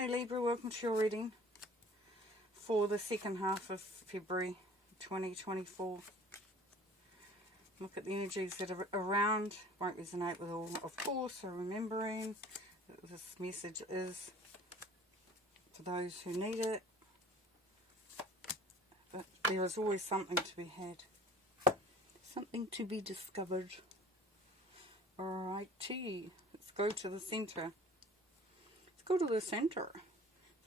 Hey Libra, welcome to your reading for the second half of February 2024. Look at the energies that are around. Won't resonate with all, of course, so remembering that this message is for those who need it. But there is always something to be had. Something to be discovered. Alrighty, let's go to the center. Go to the center.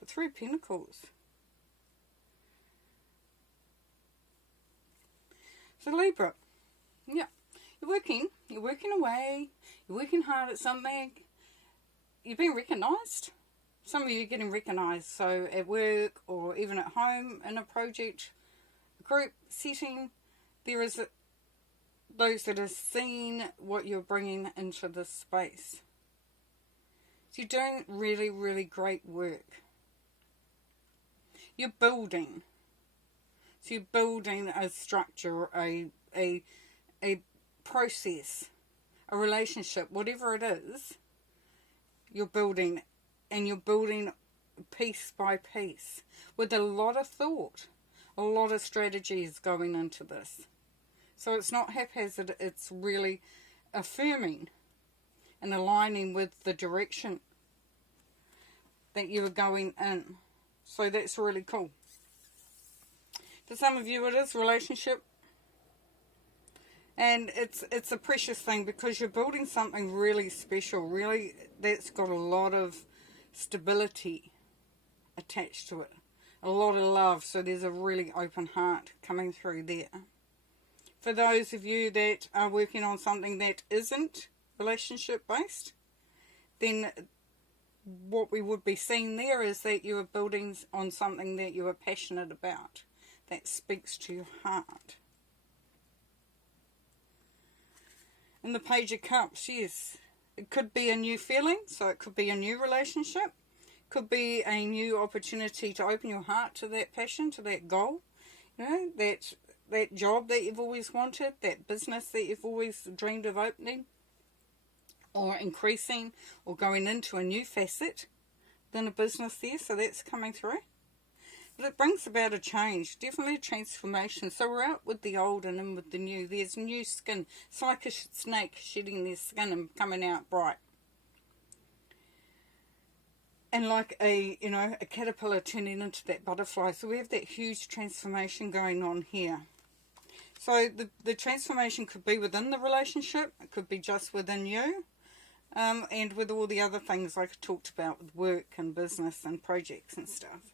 The Three of Pentacles. So Libra, yeah, you're working away, you're working hard at something, you're being recognised. Some of you are getting recognised, so at work or even at home in a project, a group setting, there is those that have seen what you're bringing into this space. So you're doing really, really great work. You're building. So you're building a structure, a process, a relationship, whatever it is, you're building. And you're building piece by piece with a lot of thought, a lot of strategies going into this. So it's not haphazard, it's really affirming and aligning with the direction that you are going in. So that's really cool. For some of you it is relationship. And it's a precious thing because you're building something really special, really, that's got a lot of stability attached to it. A lot of love, so there's a really open heart coming through there. For those of you that are working on something that isn't relationship based, then what we would be seeing there is that you are building on something that you are passionate about, that speaks to your heart. And the Page of Cups, yes, it could be a new feeling, so it could be a new relationship, could be a new opportunity to open your heart to that passion, to that goal, you know, that job that you've always wanted, that business that you've always dreamed of opening, or increasing, or going into a new facet than a business there, so that's coming through. But it brings about a change, definitely a transformation. So we're out with the old and in with the new. There's new skin. It's like a snake shedding their skin and coming out bright. And like a caterpillar turning into that butterfly. So we have that huge transformation going on here. So the transformation could be within the relationship. It could be just within you. And with all the other things like I talked about with work and business and projects and stuff.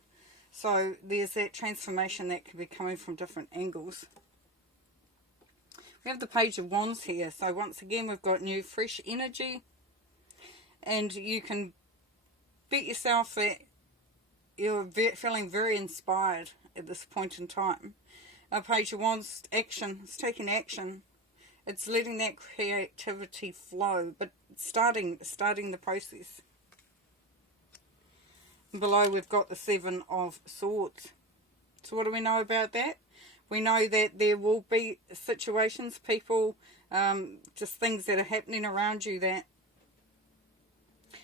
So there's that transformation that could be coming from different angles. We have the Page of Wands here. So once again, we've got new, fresh energy. And you can bet yourself that you're feeling very inspired at this point in time. A Page of Wands, action. It's taking action. It's letting that creativity flow, but starting the process. Below we've got the Seven of Swords. So what do we know about that? We know that there will be situations, people, just things that are happening around you that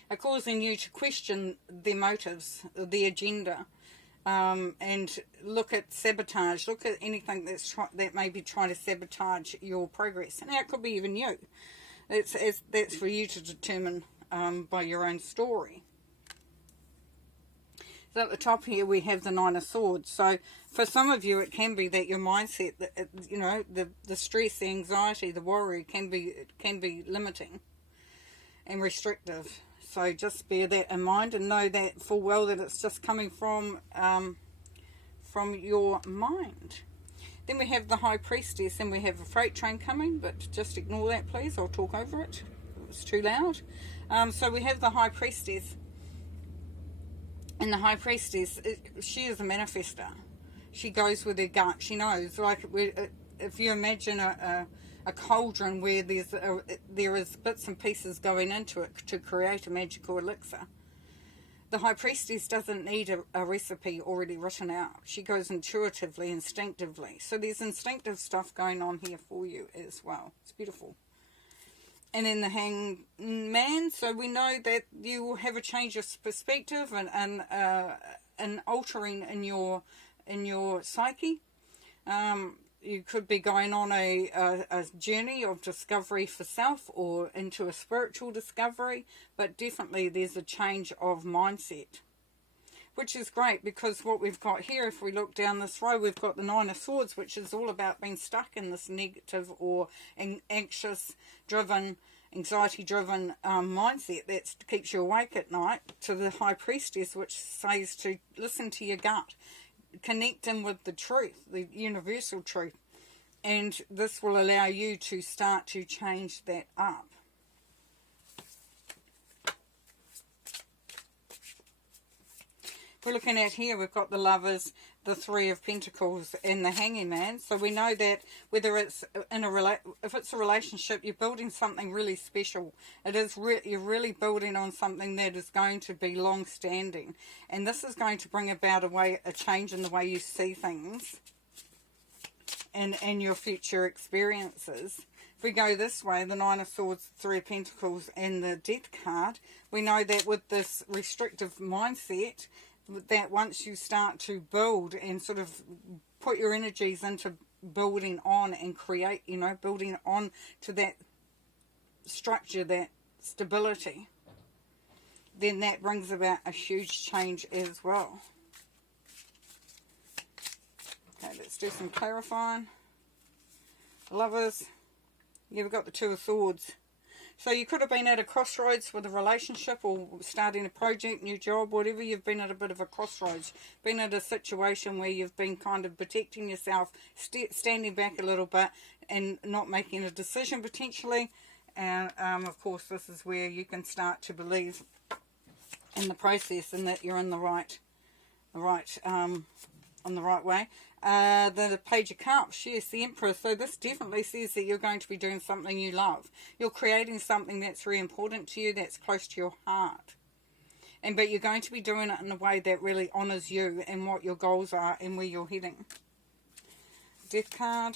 are causing you to question their motives, their agenda, and look at sabotage, look at anything that may be trying to sabotage your progress. And that could be even you. That's for you to determine by your own story. So at the top here we have the Nine of Swords. So for some of you it can be that your mindset, the stress, the anxiety, the worry can be limiting and restrictive. So just bear that in mind and know that full well that it's just coming from your mind. Then we have the High Priestess, and we have a freight train coming, but just ignore that please, I'll talk over it. It's too loud. So we have the High Priestess. And the High Priestess, she is a manifester. She goes with her gut. She knows. Like if you imagine a cauldron where there is bits and pieces going into it to create a magical elixir. The High Priestess doesn't need a recipe already written out. She goes intuitively, instinctively. So there's instinctive stuff going on here for you as well. It's beautiful. And then the Hangman, so we know that you will have a change of perspective and an altering in your psyche. You could be going on a journey of discovery for self or into a spiritual discovery, but definitely there's a change of mindset, which is great, because what we've got here, if we look down this row, we've got the Nine of Swords, which is all about being stuck in this negative or anxious driven, anxiety driven mindset that keeps you awake at night, to the High Priestess, which says to listen to your gut, connect in with the truth, the universal truth, and this will allow you to start to change that up. We're looking at here, we've got the Lovers, the Three of Pentacles, and the Hanging Man. So we know that whether it's in if it's a relationship, you're building something really special. It is you're really building on something that is going to be long-standing, and this is going to bring about a change in the way you see things, and your future experiences. If we go this way, the Nine of Swords, Three of Pentacles, and the Death card, we know that with this restrictive mindset, that once you start to build and sort of put your energies into building on and create, building on to that structure, that stability, then that brings about a huge change as well. Okay, let's do some clarifying. Lovers, you've got the Two of Swords. So you could have been at a crossroads with a relationship or starting a project, new job, whatever. You've been at a bit of a crossroads. Been at a situation where you've been kind of protecting yourself, standing back a little bit and not making a decision potentially. And of course this is where you can start to believe in the process and that you're in the right on the right way. The Page of Cups, yes, the Emperor. So this definitely says that you're going to be doing something you love. You're creating something that's very important to you, that's close to your heart. But you're going to be doing it in a way that really honours you and what your goals are and where you're heading. Death card.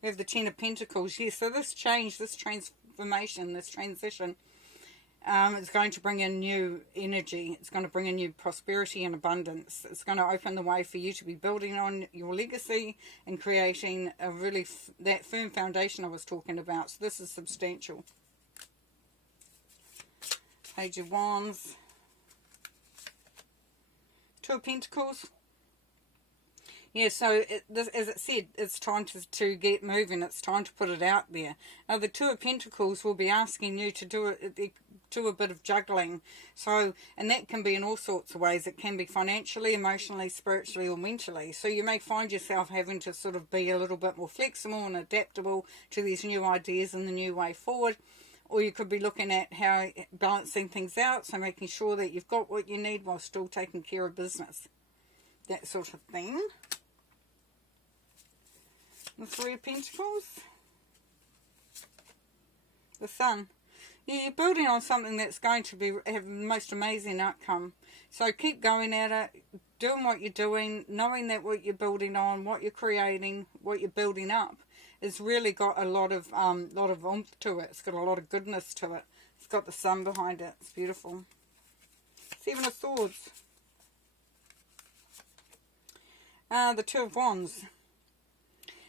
We have the Ten of Pentacles. Yes, so this change, this transformation, this transition, it's going to bring in new energy. It's going to bring in new prosperity and abundance. It's going to open the way for you to be building on your legacy and creating a really that firm foundation I was talking about. So this is substantial. Page of Wands. Two of Pentacles. Yeah, so as it said, it's time to get moving. It's time to put it out there. Now, the Two of Pentacles will be asking you to do a bit of juggling. So, and that can be in all sorts of ways. It can be financially, emotionally, spiritually, or mentally. So you may find yourself having to sort of be a little bit more flexible and adaptable to these new ideas and the new way forward. Or you could be looking at how balancing things out, so making sure that you've got what you need while still taking care of business. That sort of thing. The Three of Pentacles. The Sun. Yeah, you're building on something that's going to have the most amazing outcome. So keep going at it, doing what you're doing, knowing that what you're building on, what you're creating, what you're building up, has really got a lot of oomph to it. It's got a lot of goodness to it. It's got the sun behind it. It's beautiful. Seven of Swords. The Two of Wands.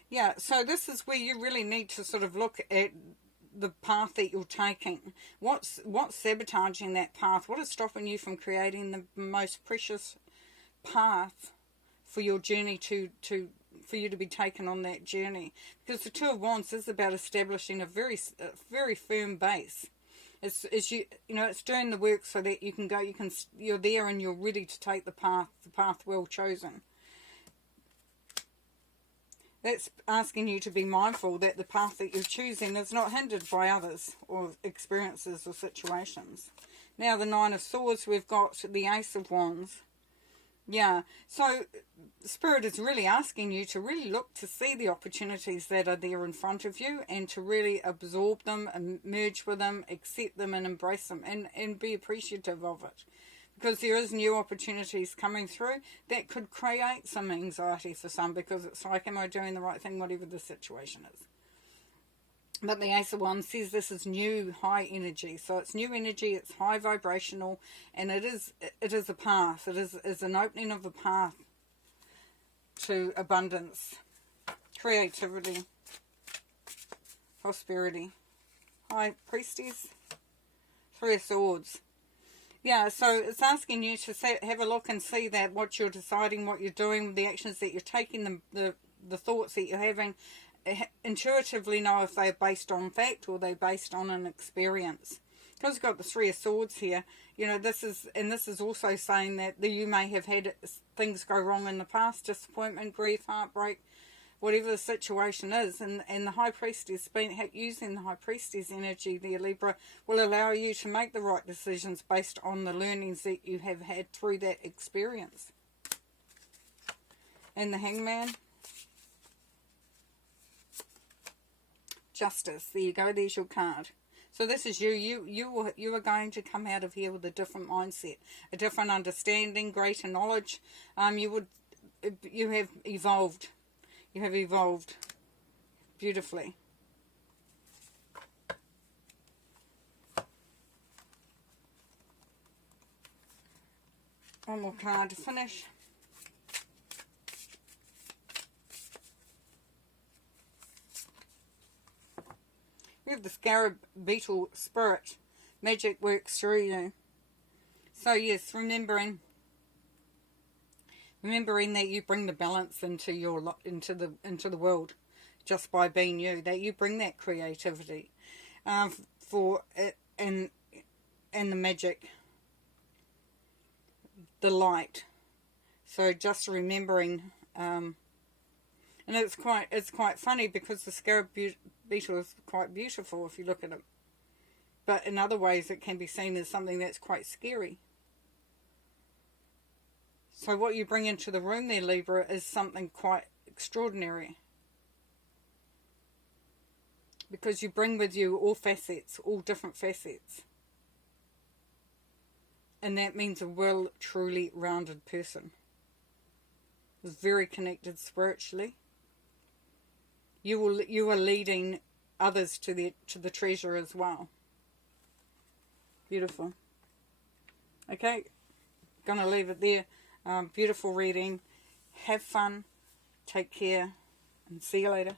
Yeah, so this is where you really need to sort of look at the path that you're taking. What's sabotaging that path? What is stopping you from creating the most precious path for your journey for you to be taken on that journey? Because the Two of Wands is about establishing a very firm base. It's doing the work so that you're there and you're ready to take the path well chosen. That's asking you to be mindful that the path that you're choosing is not hindered by others or experiences or situations. Now the Nine of Swords, we've got the Ace of Wands. Yeah, so Spirit is really asking you to really look to see the opportunities that are there in front of you and to really absorb them and merge with them, accept them and embrace them and be appreciative of it. Because there is new opportunities coming through that could create some anxiety for some, because it's like, am I doing the right thing, whatever the situation is. But the Ace of Wands says this is new, high energy. So it's new energy, it's high vibrational, and it is a path. It is an opening of a path to abundance, creativity, prosperity. High Priestess, Three of Swords. Yeah, so it's asking you to have a look and see that what you're deciding, what you're doing, the actions that you're taking, the thoughts that you're having, intuitively know if they're based on fact or they're based on an experience. Because we've got the Three of Swords here, you know, this is also saying that you may have had things go wrong in the past, disappointment, grief, heartbreak, whatever the situation is, and the High Priestess, using the High Priestess energy there, Libra, will allow you to make the right decisions based on the learnings that you have had through that experience. And the Hangman. Justice. There you go. There's your card. So this is you. You are going to come out of here with a different mindset, a different understanding, greater knowledge. You have evolved. You have evolved beautifully. One more card to finish. We have the Scarab Beetle Spirit. Magic works through you. So yes, remembering that you bring the balance into the world just by being you. That you bring that creativity for it, and the magic, the light. So just remembering, and it's quite funny because the Scarab Beetle is quite beautiful if you look at it, but in other ways it can be seen as something that's quite scary. So what you bring into the room there, Libra, is something quite extraordinary, because you bring with you all facets, all different facets, and that means a truly rounded person, is very connected spiritually. You are leading others to the treasure as well. Beautiful. Okay, gonna leave it there. Beautiful reading. Have fun. Take care, and see you later.